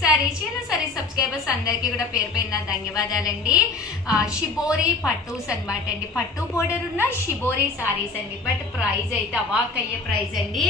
Sorry subscribers అందరికీ కూడా పేరు పేరున ధన్యవాదాలండి. షిబోరి పట్టూస్ అనమాట అండి. పట్టు బోర్డర్ ఉన్న షిబోరి సారీస్ అండి. బట్ ప్రైస్ అయితే అవాక్ అయ్యే ప్రైస్ అండి.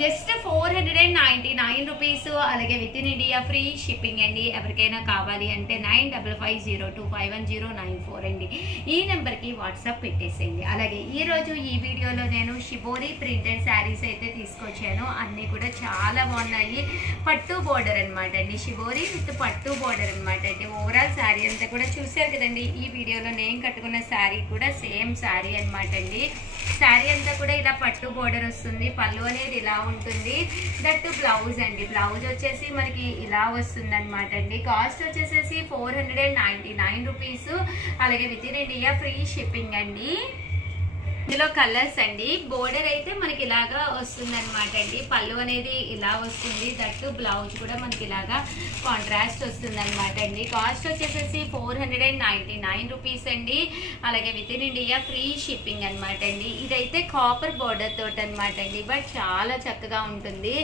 Just 499 rupees. అలాగే with in India free shipping అండి. ఎవరికైనా కావాలి అంటే 9550210994 అండి. ఈ నెంబర్కి వాట్సాప్ పెట్టేసేయండి. అలాగే ఈరోజు ఈ వీడియోలో నేను షిబోరి ప్రింటెడ్ శారీస్ అయితే తీసుకొచ్చాను. అన్నీ కూడా చాలా బాగున్నాయి. పట్టు బోర్డర్ అనమాట అండి. షిబోరి విత్ పట్టు బోర్డర్ అనమాట అండి. ఓవరాల్ శారీ అంతా కూడా చూసారు కదండి. ఈ వీడియోలో నేను కట్టుకున్న శారీ కూడా సేమ్ శారీ అనమాట అండి. శారీ అంతా కూడా ఇలా పట్టు బోర్డర్ వస్తుంది. పళ్ళు అనేది ఇలా ఉంటుంది. దట్టు బ్లౌజ్ అండి. బ్లౌజ్ వచ్చేసి మనకి ఇలా వస్తుంది అనమాట అండి. కాస్ట్ వచ్చేసేసి 499 రూపీస్. అలాగే with in India free shipping అండి. ఇందులో కలర్స్ అండి. బోర్డర్ అయితే మనకి ఇలాగా వస్తుంది అనమాట అండి. పళ్ళు అనేది ఇలా వస్తుంది. దట్టు బ్లౌజ్ కూడా మనకి ఇలాగా కాంట్రాస్ట్ వస్తుంది అనమాట అండి. కాస్ట్ వచ్చేసేసి 499 రూపీస్ అండి. అలాగే with in India free shipping అనమాట అండి. ఇదైతే కాపర్ బోర్డర్ తోటి అనమాట అండి. బట్ చాలా చక్కగా ఉంటుంది.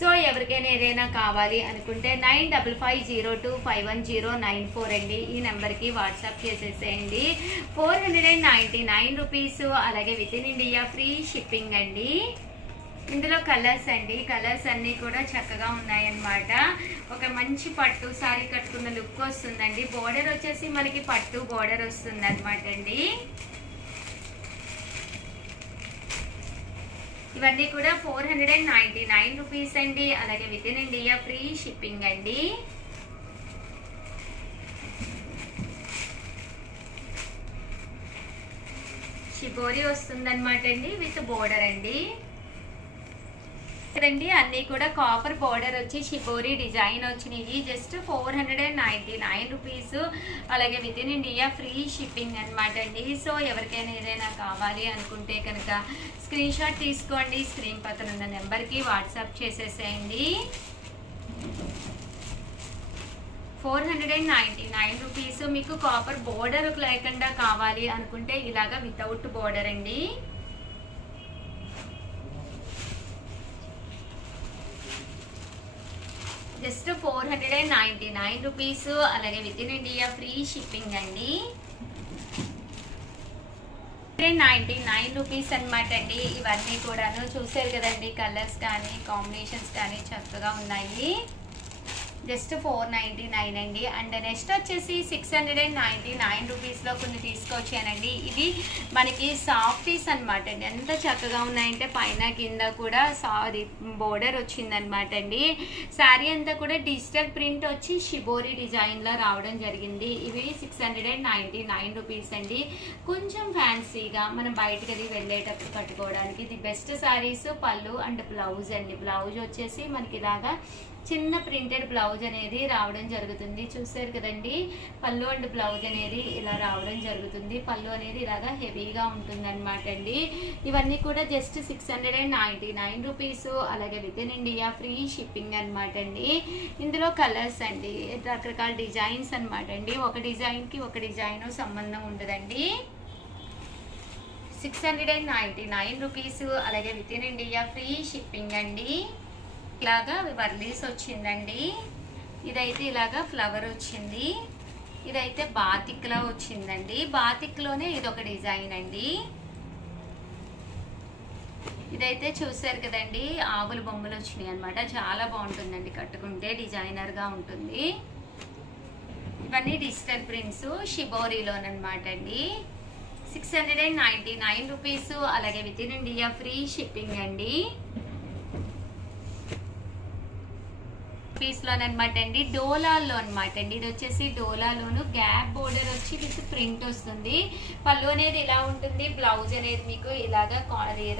సో ఎవరికైనా ఏదైనా కావాలి అనుకుంటే 9550210994 అండి. ఈ నెంబర్కి వాట్సాప్ చేసేసేయండి. 499 రూపీస్. అలాగే with in India free shipping అండి. ఇందులో కలర్స్ అండి. కలర్స్ అన్నీ కూడా చక్కగా ఉన్నాయన్నమాట. ఒక మంచి పట్టు సారీ కట్టుకున్న లుక్ వస్తుందండి. బోర్డర్ వచ్చేసి మనకి పట్టు బోర్డర్ వస్తుంది అనమాట అండి. ఇవన్నీ కూడా 499 రూపీస్ అండి. అలాగే with in India free shipping అండి. షిబోరి వస్తుంది అనమాట అండి. విత్ బోర్డర్ అండి. ఇక్కడండి అన్ని కూడా కాపర్ బోర్డర్ వచ్చి షిబోరి డిజైన్ వచ్చినాయి. Just 499 rupees. అలాగే with in India free shipping అనమాట అండి. సో ఎవరికైనా ఏదైనా కావాలి అనుకుంటే కనుక స్క్రీన్ షాట్ తీసుకోండి. స్క్రీన్ పక్కన ఉన్న నెంబర్కి వాట్సాప్ చేసేసేయండి. 499 రూపీస్. మీకు కాపర్ బోర్డర్ లేకుండా కావాలి అనుకుంటే ఇలాగా వితౌట్ బోర్డర్ అండి. Just 499 rupees. అలాగే with in India free shipping అండి. 99 రూపీస్ అనమాట అండి. ఇవన్నీ కూడాను చూసారు కదండి. కలర్స్ కానీ కాంబినేషన్స్ కానీ చక్కగా ఉన్నాయి. జస్ట్ 499 అండి. అండ్ నెక్స్ట్ వచ్చేసి 699 రూపీస్లో కొన్ని తీసుకొచ్చానండి. ఇది మనకి సాఫ్టీస్ అనమాట అండి. ఎంత చక్కగా ఉన్నాయంటే పైన కింద కూడా బోర్డర్ వచ్చిందనమాట అండి. శారీ అంతా కూడా డిజిటల్ ప్రింట్ వచ్చి షిబోరి డిజైన్లో రావడం జరిగింది. ఇవి 699 రూపీస్ అండి. కొంచెం ఫ్యాన్సీగా మనం బయటకి అది వెళ్ళేటప్పుడు కట్టుకోవడానికి ఇది బెస్ట్ శారీస్. పళ్ళు అండ్ బ్లౌజ్ అండి. బ్లౌజ్ వచ్చేసి మనకి ఇలాగా చిన్న ప్రింటెడ్ బ్లౌజ్ అనేది రావడం జరుగుతుంది. చూసారు కదండి. పళ్ళు అండ్ బ్లౌజ్ అనేది ఇలా రావడం జరుగుతుంది. పళ్ళు అనేది ఇలాగా హెవీగా ఉంటుంది అనమాట అండి. ఇవన్నీ కూడా జస్ట్ 699 రూపీస్. అలాగే with in India free shipping అనమాట అండి. ఇందులో కలర్స్ అండి. రకరకాల డిజైన్స్ అనమాట అండి. ఒక డిజైన్కి ఒక డిజైన్ సంబంధం ఉండదండి. 699 రూపీస్. అలాగే with in India free shipping అండి. ఇలాగా వర్లీస్ వచ్చిందండి. ఇదైతే ఇలాగా ఫ్లవర్ వచ్చింది. ఇదైతే బాతిక్లో వచ్చిందండి. బాతిక్లోనే ఇదొక డిజైన్ అండి. ఇదైతే చూసారు కదండి. ఆవుల బొమ్మలు వచ్చినాయి అనమాట. చాలా బాగుంటుందండి. కట్టుకుంటే డిజైనర్గా ఉంటుంది. ఇవన్నీ డిజిటల్ ప్రింట్స్ షిబోరిలోనమాట అండి. 699 రూపీస్. అలాగే with in India free shipping అండి. పీస్లోనమాట అండి. డోలాలో అనమాట అండి. ఇది వచ్చేసి డోలాలోను గ్యాప్ బోర్డర్ వచ్చి విత్ ప్రింట్ వస్తుంది. పళ్ళు అనేది ఇలా ఉంటుంది. బ్లౌజ్ అనేది మీకు ఇలాగా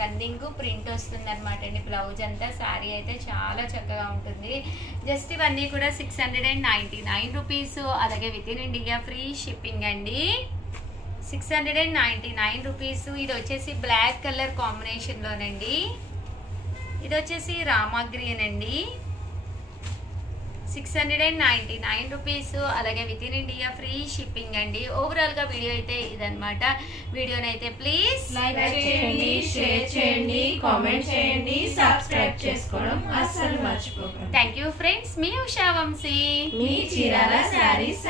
రన్నింగ్ ప్రింట్ వస్తుంది అనమాట అండి. బ్లౌజ్ అంతా శారీ అయితే చాలా చక్కగా ఉంటుంది. జస్ట్ ఇవన్నీ కూడా 699 రూపీస్. అలాగే with in India free shipping అండి. 699 రూపీస్. ఇది వచ్చేసి బ్లాక్ కలర్ కాంబినేషన్లోనండి. ఇది వచ్చేసి రామా గ్రీన్ అండి. 699 రూపీస్. అలాగే with in India free shipping అండి. ఓవరాల్ గా వీడియో అయితే ఇదన్నమాట. వీడియోనైతే ప్లీజ్ లైక్ చేయండి, షేర్ చేయండి, కామెంట్ చేయండి, సబ్స్క్రైబ్ చేసుకోవడం అస్సలు మర్చిపోకండి. Thank you friends. మీ ఉషా వంశీ, మీ Chirala sarees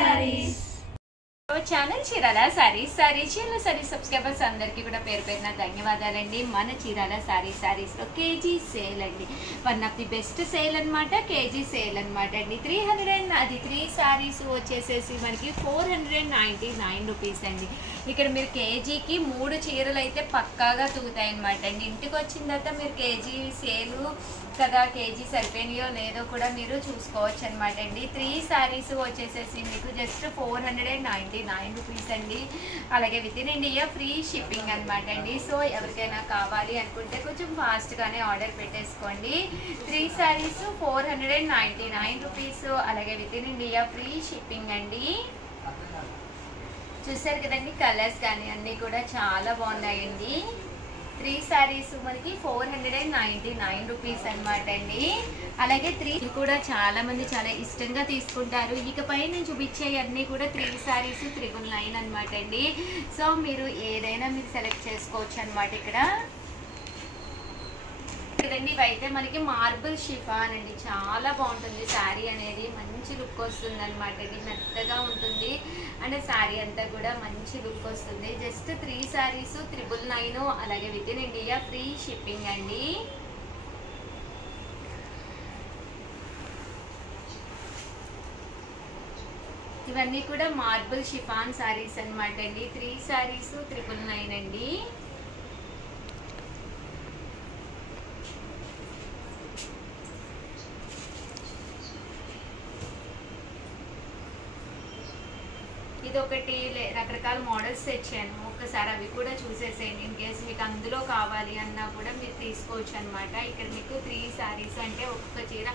channel Chirala sarees subscribers అందరికీ కూడా పేరు పేరున ధన్యవాదాలండి. మన చీరాల సారీస్ లో కేజీ సేల్ అండి. One of the best sale అనమాట. కేజీ సేల్ అనమాట అండి. 3 సారీస్ వచ్చేసేసి మనకి 499 రూపీస్ అండి. ఇక్కడ మీరు కేజీకి 3 చీరలు అయితే పక్కాగా తూగుతాయి అనమాట అండి. ఇంటికి వచ్చిన తర్వాత మీరు కేజీ సేలు కదా, కేజీ సరిపోయినాయో లేదో కూడా మీరు చూసుకోవచ్చు అనమాట అండి. 3 సారీస్ వచ్చేసేసి మీకు జస్ట్ 499 రూపీస్ అండి. అలాగే with in India free shipping అనమాట అండి. సో ఎవరికైనా కావాలి అనుకుంటే కొంచెం ఫాస్ట్గానే ఆర్డర్ పెట్టేసుకోండి. 3 సారీస్ 499 రూపీస్. అలాగే with in India free shipping అండి. చూసారు కదండి, కలర్స్ కానీ అన్నీ కూడా చాలా బాగున్నాయండి. 3 సారీస్ మనకి 499 రూపీస్ అనమాట అండి. అలాగే 3 కూడా చాలా మంది చాలా ఇష్టంగా తీసుకుంటారు. ఇకపై నేను చూపించే అన్నీ కూడా 3 సారీస్ 999 అనమాట అండి. సో మీరు ఏదైనా మీరు సెలెక్ట్ చేసుకోవచ్చు అనమాట. ఇక్కడ కదండి, ఇవైతే మనకి మార్బుల్ షిఫాన్ అండి. చాలా బాగుంటుంది శారీ అనేది, మంచి లుక్ వస్తుంది అనమాట అండి. మెత్తగా ఉంటుంది అంటే శారీ అంతా కూడా మంచి లుక్ వస్తుంది. జస్ట్ 3 సారీస్ 999. అలాగే with in India free shipping అండి. ఇవన్నీ కూడా మార్బుల్ షిఫాన్ సారీస్ అనమాట అండి. 3 సారీస్ 999 అండి. ఇది ఒకటి రకరకాల మోడల్స్ తెచ్చాను. ఒక్కసారి అవి కూడా చూసేసేయండి. ఇన్ కేసు మీకు అందులో కావాలి అన్నా కూడా మీరు తీసుకోవచ్చు అనమాట. ఇక్కడ మీకు 3 సారీస్ అంటే ఒక్కొక్క చీర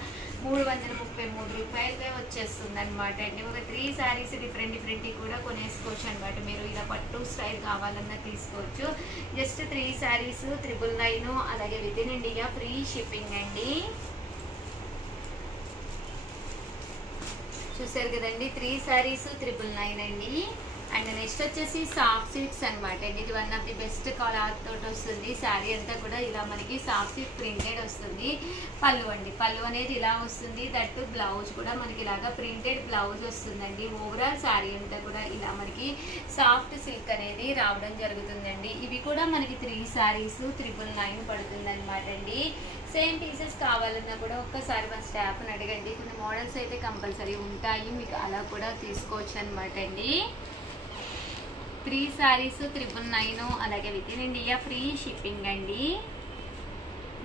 333 రూపాయలకే వచ్చేస్తుంది అనమాట అండి. ఒక 3 సారీస్ డిఫరెంట్ కూడా కొనేసుకోవచ్చు అనమాట. మీరు ఇలా పట్టు స్టైల్ కావాలన్నా తీసుకోవచ్చు. జస్ట్ 3 సారీస్ 999. అలాగే with in India free shipping అండి. చూసారు కదండి, 3 సారీస్ 999 అండి. అండ్ నెక్స్ట్ వచ్చేసి సాఫ్ట్ సిల్క్స్ అనమాట అండి. ఇది one of the best cloth తోటి వస్తుంది. శారీ అంతా కూడా ఇలా మనకి సాఫ్ట్ సిల్క్ ప్రింటెడ్ వస్తుంది. పళ్ళు అండి, పళ్ళు అనేది ఇలా వస్తుంది. దట్టు బ్లౌజ్ కూడా మనకి ఇలాగా ప్రింటెడ్ బ్లౌజ్ వస్తుందండి. ఓవరాల్ శారీ అంతా కూడా ఇలా మనకి సాఫ్ట్ సిల్క్ అనేది రావడం జరుగుతుందండి. ఇవి కూడా మనకి 3 సారీస్ 999 పడుతుంది అనమాట అండి. సేమ్ పీసెస్ కావాలన్నా కూడా ఒక్కసారి మన స్టాఫ్ని అడగండి. కొన్ని మోడల్స్ అయితే కంపల్సరీ ఉంటాయి, మీకు అలా కూడా తీసుకోవచ్చు అనమాట అండి. 3 సారీస్ 999. అలాగే with in India free shipping అండి.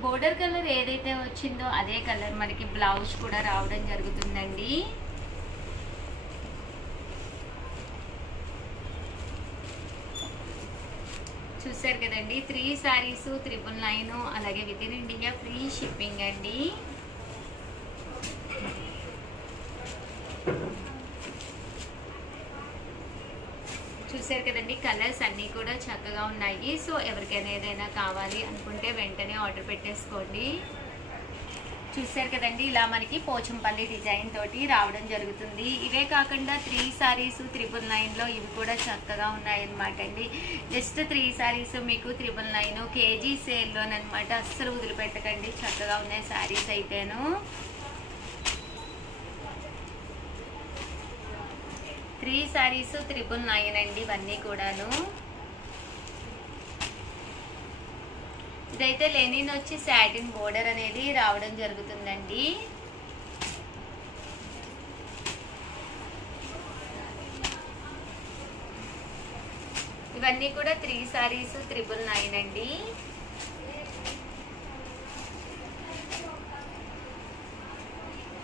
బోర్డర్ కలర్ ఏదైతే వచ్చిందో అదే కలర్ మనకి బ్లౌజ్ కూడా రావడం జరుగుతుందండి. చూసారు కదండి, 3 సారీస్ 999. అలాగే with in India free shipping అండి. చూసారు కదండి, కలర్స్ అన్నీ కూడా చక్కగా ఉన్నాయి. సో ఎవరికైనా ఏదైనా కావాలి అనుకుంటే వెంటనే ఆర్డర్ పెట్టేసుకోండి. చూసారు కదండి, ఇలా మనకి పోచంపల్లి డిజైన్ తోటి రావడం జరుగుతుంది. ఇవే కాకుండా 3 సారీస్ 999లో ఇవి కూడా చక్కగా ఉన్నాయన్నమాట అండి. జస్ట్ 3 సారీస్ మీకు 999 కేజీ సేల్లోనమాట. అస్సలు వదిలిపెట్టకండి, చక్కగా ఉన్నాయి సారీస్ అయితేను. 3 సారీస్ 999 అండి ఇవన్నీ కూడాను. ఇదైతే లెనిన్ వచ్చి సాటిన్ బోర్డర్ అనేది రావడం జరుగుతుందండి. ఇవన్నీ కూడా 3 సారీస్ 999 అండి.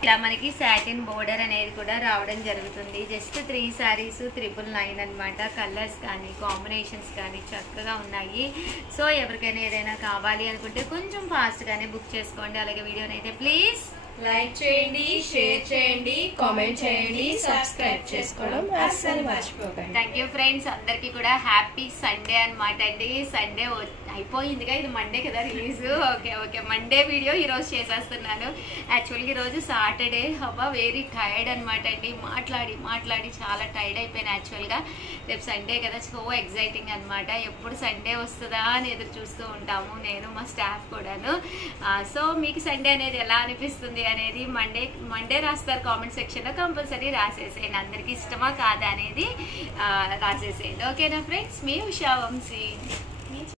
ఇలా మనకి సాటిన్ బోర్డర్ అనేది కూడా రావడం జరుగుతుంది. జస్ట్ 3 సారీస్ 999 అనమాట. కలర్స్ కానీ కాంబినేషన్స్ కానీ చక్కగా ఉన్నాయి. సో ఎవరికైనా ఏదైనా కావాలి అనుకుంటే కొంచెం ఫాస్ట్గానే బుక్ చేసుకోండి. అలాగే వీడియోని అయితే ప్లీజ్ లైక్ చేయండి, షేర్ చేయండి, కామెంట్ చేయండి, సబ్స్క్రైబ్ చేసుకోవడం అస్సలు మర్చిపోకండి. Thank you friends. అందరికీ కూడా హ్యాపీ సండే అనమాట అండి. సండే అయిపోయిందిగా, ఇది మండే కదా రిలీజ్. ఓకే మండే వీడియో ఈరోజు చేసేస్తున్నాను. యాక్చువల్గా ఈరోజు సాటర్డే, హబ్బా వెరీ టైర్డ్ అనమాట అండి. మాట్లాడి చాలా టైర్డ్ అయిపోయాను యాక్చువల్గా. రేపు సండే కదా, సో ఎగ్జైటింగ్ అనమాట. ఎప్పుడు సండే వస్తుందా అని ఎదురు చూస్తూ ఉంటాము నేను, మా స్టాఫ్ కూడాను. సో మీకు సండే అనేది ఎలా అనిపిస్తుంది అనేది మండే రాస్తారు కామెంట్ సెక్షన్లో, కంపల్సరీ రాసేసేయండి. అందరికీ ఇష్టమా కాదా అనేది రాసేసేయండి. ఓకేనా ఫ్రెండ్స్, మీ ఉషా వంశీ.